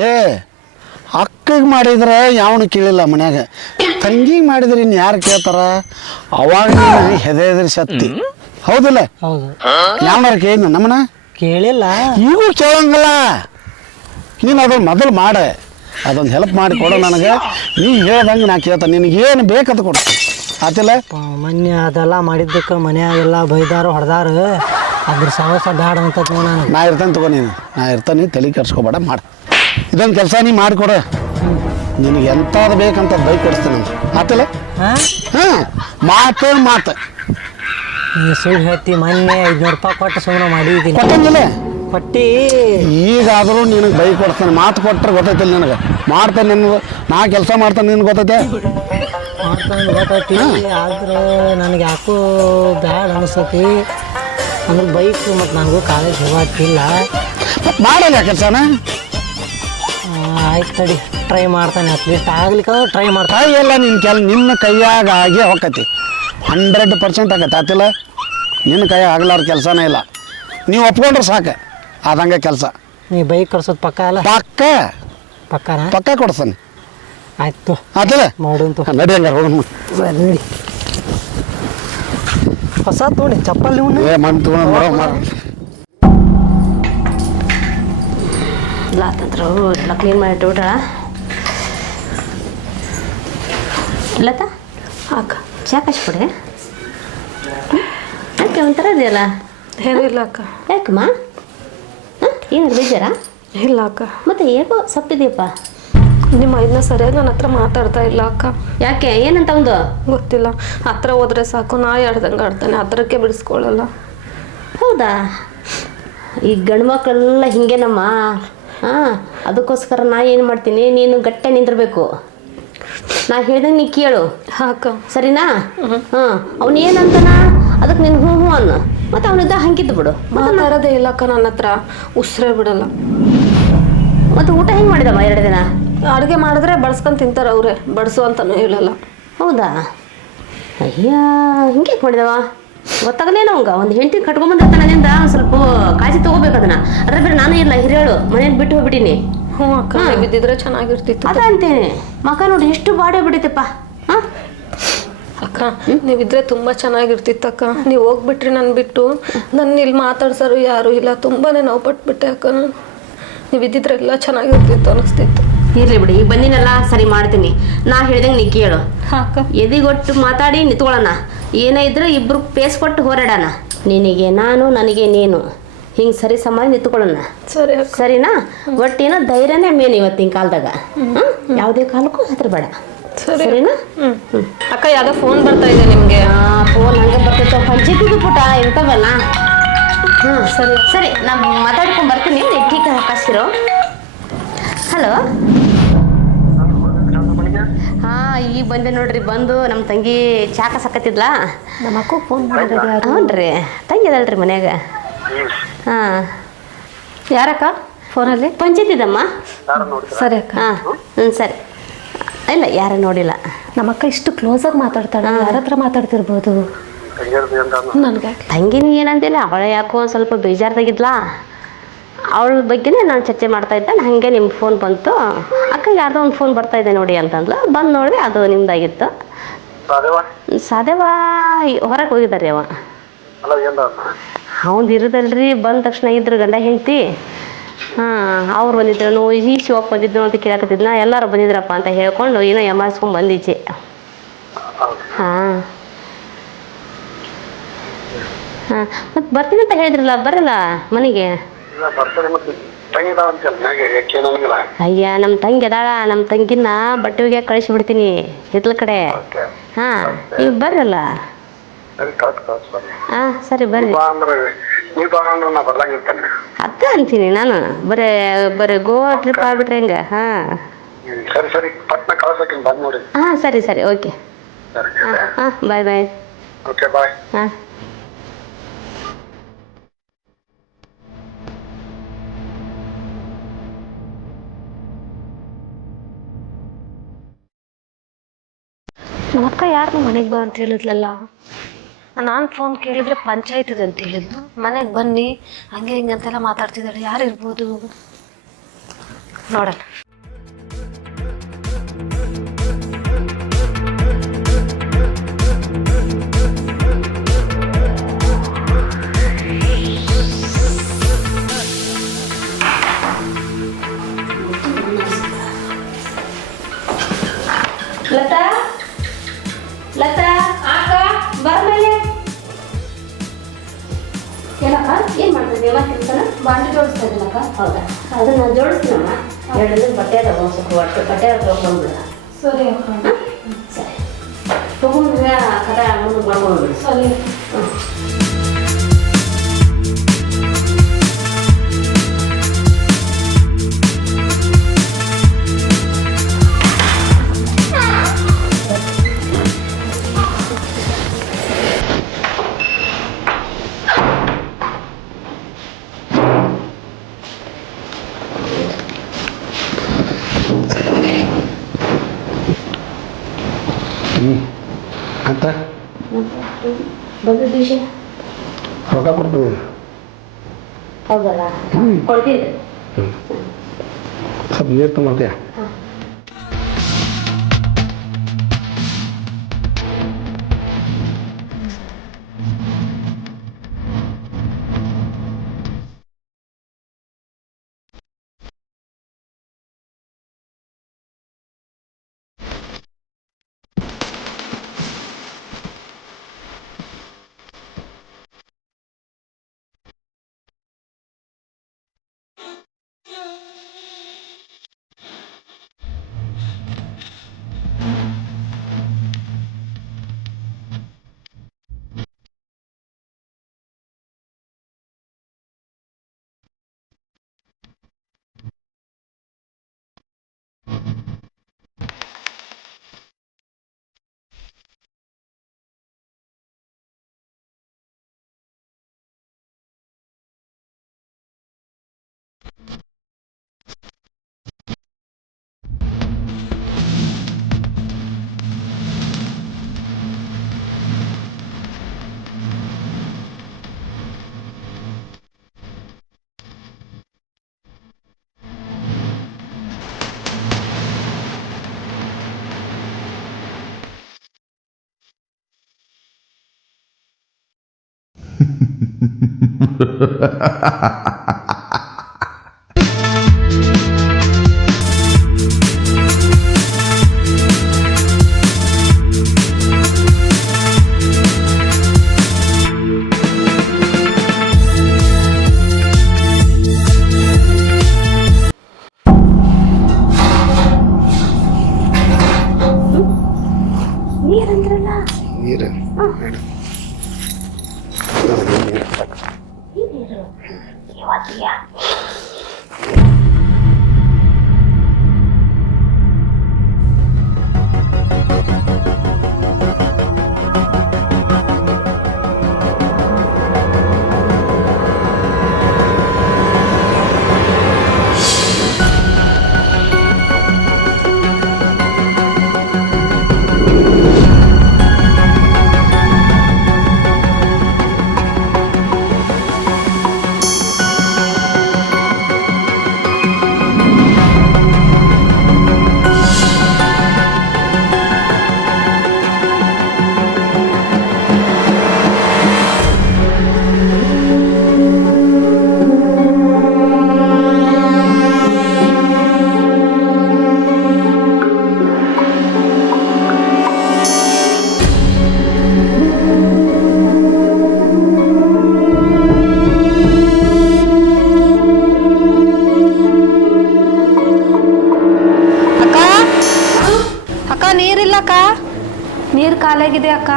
ಲೇ ಅಕ್ಕಗೆ ಮಾಡಿದ್ರೆ ಯಾವನು ಕೇಳಿಲ್ಲ ಮನ್ಯಾಗ, ತಂಗಿಗೆ ಮಾಡಿದ್ರೆ ಇನ್ನು ಯಾರು ಕೇಳ್ತಾರ? ಅವಾಗ ಹೆದೆದ್ರಿ ಸತ್ತಿ, ಹೌದಿಲ್ಲ? ಹೌದು. ಯಾವನಾರ ಕೇಳಿದ್ನ ನಮ್ಮನ? ಕೇಳಿಲ್ಲ. ಈಗೂ ಕೇಳಂಗಿಲ್ಲ. ನೀನು ಅದನ್ನು ಮೊದಲು ಮಾಡ, ಅದೊಂದು ಹೆಲ್ಪ್ ಮಾಡಿ ಕೊಡು ನನಗೆ. ನೀ ಹೇಳ್ದಂಗೆ ನಾ ಕೇಳ್ತಾನೆ, ನಿನಗೇನು ಬೇಕಂತ ಕೊಡ್ತೀನಿ, ಆತಿಲ್ಲ? ಮೊನ್ನೆ ಅದೆಲ್ಲ ಮಾಡಿದ್ದಕ್ಕೆ ಮನ್ಯಾಗೆಲ್ಲ ಬೈದಾರು ಹೊಡೆದಾರು, ಅದ್ರ ಸಹವಾಸ ಬ್ಯಾಡ ಅಂತ ನಾನು. ನಾ ಇರ್ತೇನೆ ತಗೋ, ನಾ ಇರ್ತಾನೆ, ತಲೆ ಕೆಡ್ಸ್ಕೊಬೇಡ, ಮಾಡು ಇದೊಂದು ಕೆಲಸ ನೀ ಮಾಡಿಕೊಡು. ನಿನಗೆ ಎಂಥದ್ದು ಬೇಕಂತ ಬೈ ಕೊಡಿಸ್ತೀನಿ ಅಂತ, ಆತಿಲ್ಲ? ಹಾಂ, ಮಾತು ನೀ ಸುಳ್ಳು ಹೇಳ್ತಿ. ಮೊನ್ನೆ 500 ರೂಪಾಯಿ ಕೊಟ್ಟು ಸುಮ್ಮನೆ ಮಾಡಿದ್ದೀನಿ. ಕೊಟ್ಟಂಗಿಲ್ಲ ಪಟ್ಟಿ ಈಗಾದರೂ ನಿನಗೆ ಬೈ ಕೊಡ್ತಾನೆ. ಮಾತು ಕೊಟ್ಟರೆ ಗೊತ್ತೈತಿಲ್ಲ ನಿನಗೆ? ಮಾಡ್ತಾನೆ ನಿನಗೆ, ನಾ ಕೆಲಸ ಮಾಡ್ತಾನೆ, ನಿನಗೆ ಗೊತ್ತೈತೆ? ಮಾಡ್ತಾನೆ ಗೊತ್ತೈತಿ. ಆದ್ರೆ ನನಗೆ ಯಾಕೋ ಬ್ಯಾಡ ಅನಿಸ್ತೈತಿ. ಅಂದ್ರೆ ಬೈಕ್ ಮತ್ತು ನನಗೂ ಕಾಲೇಜ್ ಹೋಗತ್ತಿಲ್ಲ. ಮಾಡಲ್ಲ ಕೆಲಸನ. ಆಯ್ತು ತಡಿ, ಟ್ರೈ ಮಾಡ್ತಾನೆ. ಅಟ್ಲೀಸ್ಟ್ ಆಗ್ಲಿಕ್ಕೆ ಟ್ರೈ ಮಾಡ್ತಾನೆ. ಎಲ್ಲ ನಿನ್ನ ಕೈಯಾಗ ಆಗೇ ಹೋಗತಿ, 100% ಆಗತ್ತೆ, ಆತಿಲ್ಲ? ನಿನ್ನ ಕೈಯಾಗ ಆಗ್ಲಾರ ಕೆಲಸನೇ ಇಲ್ಲ. ನೀವು ಒಪ್ಕೊಂಡ್ರೆ ಸಾಕು, ಆದಂಗೆ ಕೆಲಸ. ನೀ ಬೈಕ್ ಕಳ್ಸೋದು ಪಕ್ಕ ಅಲ್ಲ? ಪಕ್ಕ ಕೊಡ್ತಾನೆ. ಆಯ್ತು, ಆತಿಲ್ಲ? ಮಾಡೋಂತು. ನಡಿ ಹಂಗಾರೆ ಹೋಗೋಣ. ನೋಡಿ ಹೊಸ ನೋಡಿ ಚಪ್ಪಲ್ ನೀವು ಮಣ್ಣು ತೊಗೊಂಡು ಲಾತಂತ್ರ ಎಲ್ಲ ಕ್ಲೀನ್ ಮಾಡಿಟ್ಟು ಊಟ ಲತಾ ಅಕ್ಕ ಚಾ ಕಚ್ಬಿಡೆ. ಯಾಕೆ ಒಂಥರ ಇದೆಯಲ್ಲ? ಏನಿಲ್ಲ ಅಕ್ಕ. ಯಾಕಮ್ಮ, ಏನಾದ್ರು ಬೇಜಾರಾ? ಇಲ್ಲ ಅಕ್ಕ. ಮತ್ತೆ ಹೇಗೋ ಸಪ್ಪಿದೆಯಪ್ಪ. ನಿಮ್ಮ ಇದನ್ನ ಸರಿಯಾಗಿ ನನ್ನ ಹತ್ರ ಮಾತಾಡ್ತಾ ಇಲ್ಲ ಅಕ್ಕ. ಯಾಕೆ, ಏನಂತ ಒಂದು ಗೊತ್ತಿಲ್ಲ. ಹತ್ರ ಹೋದ್ರೆ ಸಾಕು, ನಾ ಆಡ್ದಂಗೆ ಆಡ್ತಾನೆ, ಹತ್ರಕ್ಕೆ ಬಿಡಿಸ್ಕೊಳ್ಳಲ್ಲ. ಹೌದಾ? ಈ ಗಂಡು ಮಕ್ಕಳೆಲ್ಲ ಹಿಂಗೇನಮ್ಮ. ಹಾಂ, ಅದಕ್ಕೋಸ್ಕರ ನಾ ಏನು ಮಾಡ್ತೀನಿ, ನೀನು ಗಟ್ಟೆ ನಿಂದಿರ್ಬೇಕು. ನಾ ಹೇಳ್ದಂಗೆ ನೀ ಕೇಳು, ಅಕ್ಕ. ಸರಿನಾ? ಹಾಂ, ಅವನು ಏನಂತಾನ ಅದಕ್ಕೆ ನೀನು ಹ್ಞೂ ಅನ್ನು, ಮತ್ತು ಅವನಿದ್ದ ಹಂಗಿದ್ದು ಬಿಡು. ಮಾತಾಡೋದೇ ಇಲ್ಲ ಅಕ್ಕ, ನನ್ನ ಹತ್ರ ಉಸಿರೇ ಬಿಡಲ್ಲ. ಮತ್ತು ಊಟ ಹೆಂಗೆ ಮಾಡಿದಮ್ಮ 2 ದಿನ? ಅಡುಗೆ ಮಾಡಿದ್ರೆ ಬಡ್ಸ್ಕೊಂಡು ತಿಂತಾರೆ ಅವರೇ, ಬಡಿಸು ಅಂತಲೂ ಹೇಳಲ್ಲ. ಹೌದಾ? ಅಯ್ಯ, ಹಿಂಗೆ ಮಾಡಿದವ ಗೊತ್ತಾಗಲೇನ ಅವಂಗ. ಒಂದು ಹೆಂಡತಿ ಕಟ್ಕೊಂಬಂದಿರ್ತಾನದಿಂದ ಒಂದು ಸ್ವಲ್ಪ ಕಾಳಜಿ ತೊಗೋಬೇಕು ಅದನ್ನ. ಅದ್ರ ಬೇರೆ ನಾನು ಇಲ್ಲ, ಹಿರಿಯಳು ಮನೇಲಿ ಬಿಟ್ಟು ಹೋಗ್ಬಿಟ್ಟಿನಿ. ಹ್ಞೂ ಅಕ್ಕ, ಬಿದ್ದಿದ್ರೆ ಚೆನ್ನಾಗಿರ್ತಿತ್ತು. ಅದ ಅಂತೇನೆ, ಮಕ ನೋಡಿ ಎಷ್ಟು ಬಾಡೇ ಬಿಡಿತಪ್ಪ. ಹಾಂ ಅಕ್ಕ, ನೀವಿದ್ರೆ ತುಂಬ ಚೆನ್ನಾಗಿರ್ತಿತ್ತಕ್ಕ. ನೀವು ಹೋಗ್ಬಿಟ್ರಿ ನನ್ನ ಬಿಟ್ಟು. ನನ್ನ ಇಲ್ಲಿ ಮಾತಾಡ್ಸೋರು ಯಾರು ಇಲ್ಲ, ತುಂಬಾ ನೋವು ಪಟ್ಬಿಟ್ಟೆ ಅಕ್ಕ. ನೀವಿದ್ದಿದ್ರೆ ಎಲ್ಲ ಚೆನ್ನಾಗಿರ್ತಿತ್ತು ಅನಿಸ್ತಿತ್ತು. ಇರ್ಲಿ ಬಿಡಿ, ಈಗ ಬಂದಿನಲ್ಲ, ಸರಿ ಮಾಡ್ತೀನಿ. ನಾ ಹೇಳ್ದಂಗೆ ನೀ ಕೇಳು. ಅಕ್ಕ, ಎದಿಗೊಟ್ಟು ಮಾತಾಡಿ ನಿಂತ್ಕೊಳ್ಳೋಣ. ಏನೇ ಇದ್ರೆ ಇಬ್ರು ಪೇಸ್ ಕೊಟ್ಟು ಹೋರಾಡೋಣ. ನಿನಗೆ ನಾನು, ನನಗೆ ನೀನು, ಹಿಂಗೆ ಸರಿ ಸಮಾನ ನಿಂತ್ಕೊಳ್ಳೋಣ. ಸರಿ ಅಕ್ಕ. ಸರಿನಾ? ಒಟ್ಟಿನ ಧೈರ್ಯನೇ ಮೇನ್ ಇವತ್ತಿನ ಕಾಲದಾಗ. ಯಾವುದೇ ಕಾಲಕ್ಕೂ ಹತ್ರ ಬೇಡ, ಸರಿನಾ? ಅಕ್ಕ, ಯಾವುದೋ ಫೋನ್ ಬರ್ತಾ ಇದೆ ನಿಮಗೆ? ಫೋನ್ ಹಂಗೆ ಬರ್ತಿತ್ತು, ಪಂಚಾಯತಿಗೆ ಪುಟ ಇರ್ತಾವಲ್ಲ. ಸರಿ ಸರಿ, ನಾನು ಮಾತಾಡ್ಕೊಂಡು ಬರ್ತೀನಿ. ಟೀಕ ಹಾಕಿರೋ. ಹಲೋ. ಹಾಂ, ಈಗ ಬಂದೆ ನೋಡ್ರಿ. ಬಂದು ನಮ್ಮ ತಂಗಿ ಚಾ ಕಸಕತ್ತಿದ್ಲಾ? ನಮ್ಮ ಅಕ್ಕ ಫೋನ್ ಮಾಡಿದ್ರೆ ಯಾರು? ಹ್ಞೂ ರೀ, ತಂಗಿ ಅದಲ್ರಿ ಮನ್ಯಾಗ. ಹಾಂ, ಯಾರಕ್ಕ ಫೋನಲ್ಲಿ? ಪಂಚಾಯತಿದಮ್ಮ. ಸರಿ ಅಕ್ಕ. ಹಾಂ, ಸರಿ. ಇಲ್ಲ, ಯಾರು ನೋಡಿಲ್ಲ. ನಮ್ಮ ಅಕ್ಕ ಇಷ್ಟು ಕ್ಲೋಸಾಗಿ ಮಾತಾಡ್ತಾಳೆ, ಯಾರ ಹತ್ರ ಮಾತಾಡ್ತಿರ್ಬೋದು? ನನಗೆ ತಂಗಿನ ಏನಂತಿಲ್ಲ, ಅವಳ ಯಾಕೋ ಸ್ವಲ್ಪ ಬೇಜಾರ್ದಾಗಿದ್ಲಾ, ಅವಳ ಬಗ್ಗೆನೇ ನಾನು ಚರ್ಚೆ ಮಾಡ್ತಾ ಇದ್ದೆ. ಹಾಗೆ ನಿಮ್ಮ ಫೋನ್ ಬಂತು. ಅಕ್ಕ ಯಾರ್ದೋ ಒಂದು ಫೋನ್ ಬರ್ತಾ ಇದೆ ನೋಡಿ ಅಂತಂದ್ಲು. ಬಂದು ನೋಡಿದೆ, ಅದು ನಿಮ್ದಾಗಿತ್ತು. ಸಾದೇವ ಹೊರಗೆ ಹೋಗಿದ್ದಾರೆ. ಅವ್ನು ಇರೋದಲ್ರಿ, ಬಂದ ತಕ್ಷಣ ಇದ್ರು ಗಂಡ ಹೆಂಡ್ತಿ. ಹಾಂ, ಅವ್ರು ಬಂದಿದ್ರು, ಈ ಶಿವಪ್ಪ ಬಂದಿದ್ದು ಅಂತ ಕೇಳಕತ್ತಿದ್ನ. ಎಲ್ಲರೂ ಬಂದಿದ್ರಪ್ಪ ಅಂತ ಹೇಳ್ಕೊಂಡು ಏನೋ ಎಮಾರಿಸ್ಕೊಂಡು ಬಂದಿದ್ದೆ. ಹಾಂ ಹಾಂ, ಮತ್ತು ಬರ್ತೀನಿ ಅಂತ ಹೇಳಿದ್ರಲ್ಲ, ಬರಲ್ಲ ಮನೆಗೆ? ಅಯ್ಯ, ನಮ್ಮ ತಂಗಿ ಅದಾಳ, ನಮ್ಮ ತಂಗಿನ ಬಟ್ಟೆ ಒಗ್ಯಾಕ ಕಳಿಸಿಬಿಡ್ತೀನಿ ಹಿತ್ಲ ಕಡೆ. ಹಾಂ, ನೀವು ಬರಲ್ಲ? ಹಾಂ, ಸರಿ ಬರ್ರಿ. ಅದ ಅಂತೀನಿ ನಾನು. ಬರೀ ಗೋವಾ ಟ್ರಿಪ್ ಆಗ್ಬಿಟ್ರೆ ಹೆಂಗೆ? ಹಾಂ ಹಾಂ, ಸರಿ ಸರಿ, ಓಕೆ. ಹಾಂ, ಬಾಯ್ ಬಾಯ್. ಹಾಂ. ನಮ್ಮ ಅಕ್ಕ ಯಾರನ್ನೂ ಮನೆಗೆ ಬಾ ಅಂತ ಹೇಳಿದ್ಲಲ್ಲ. ನಾನು ಫೋನ್ ಕೇಳಿದ್ರೆ ಪಂಚಾಯತಿದೆ ಅಂತ ಹೇಳಿದ್ನು. ಮನೆಗೆ ಬನ್ನಿ ಹಂಗೆ ಹಿಂಗೆ ಅಂತೆಲ್ಲ ಮಾತಾಡ್ತಿದ್ದಾಳೆ. ಯಾರು ಇರ್ಬೋದು? ನೋಡೋಣ. ಲತಾ ಲತಾ ಬರ್ಮೇಲೆ ಏನಪ್ಪ ಏನು ಮಾಡ್ತಿದ್ದೆ ಕೆಲಸನ ಬಾಂಡೆ ಜೋಡಿಸ್ತಾ ಇದ್ದೀನಪ್ಪ. ಹೌದಾ, ಅದನ್ನ ಜೋಡಿಸ್ತೀನಮ್ಮ. 2 ದಿನ ಬಟ್ಟೆ ಅದಾವ, ಸ್ವಲ್ಪ ಒಟ್ಟು ಬಟ್ಟೆ ತೊಗೊಂಡ್ಬಿಡ. ಸರಿ ಅಕ್ಕ. ಸರಿ ತೊಗೊಂಡ್ರೆ ಕದ ಮುಂದೆ ಮಾಡ್ಕೊಂಡ್ಬಿಡಿ. ಸರಿ. ಅಂತ ಬಂದಿದ್ದ ವಿಷಯ ರೊಕ್ಕ ಕೊಡ್ತೀನಿ. ಹೌದಲ್ಲ, ಕೊಡ್ತಿದ್ದೆ. ಸ್ವಲ್ಪ ನೀರು ತೊಗೊಳ್ತೀಯ? ನೀರಂದ್ರಲ್ಲ ನೀರು ನೀರು ಇವತ್ತಿಗೆ ನೀರು ಖಾಲಿಯಾಗಿದೆ ಅಕ್ಕ.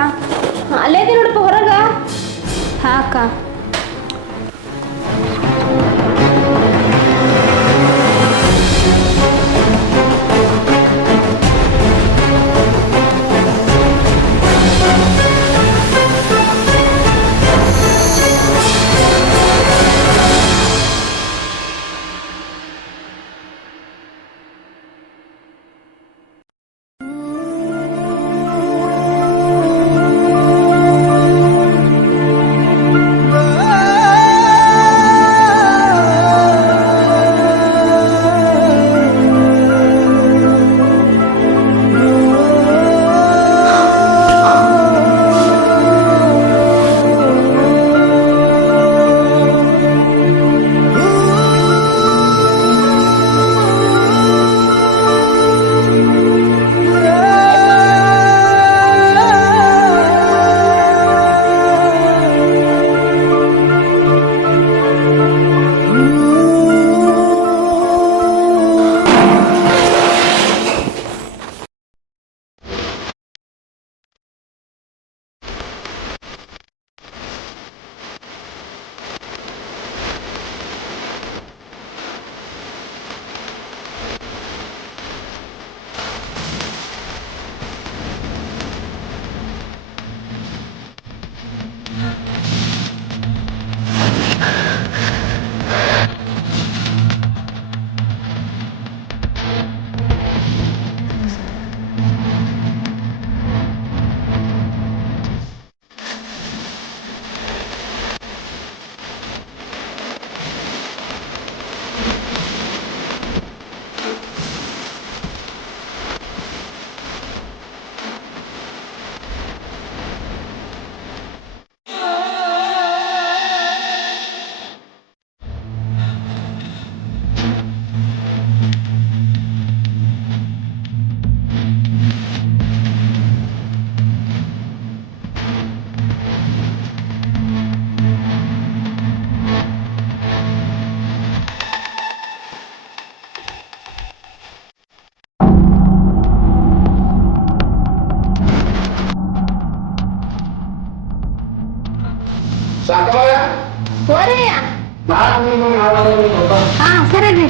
ಅಲ್ಲೇ ನೋಡಪ್ಪ ಹೊರಗ. ಹಾಂ ಅಕ್ಕ. ಹಾ ಸರಿ ರೀ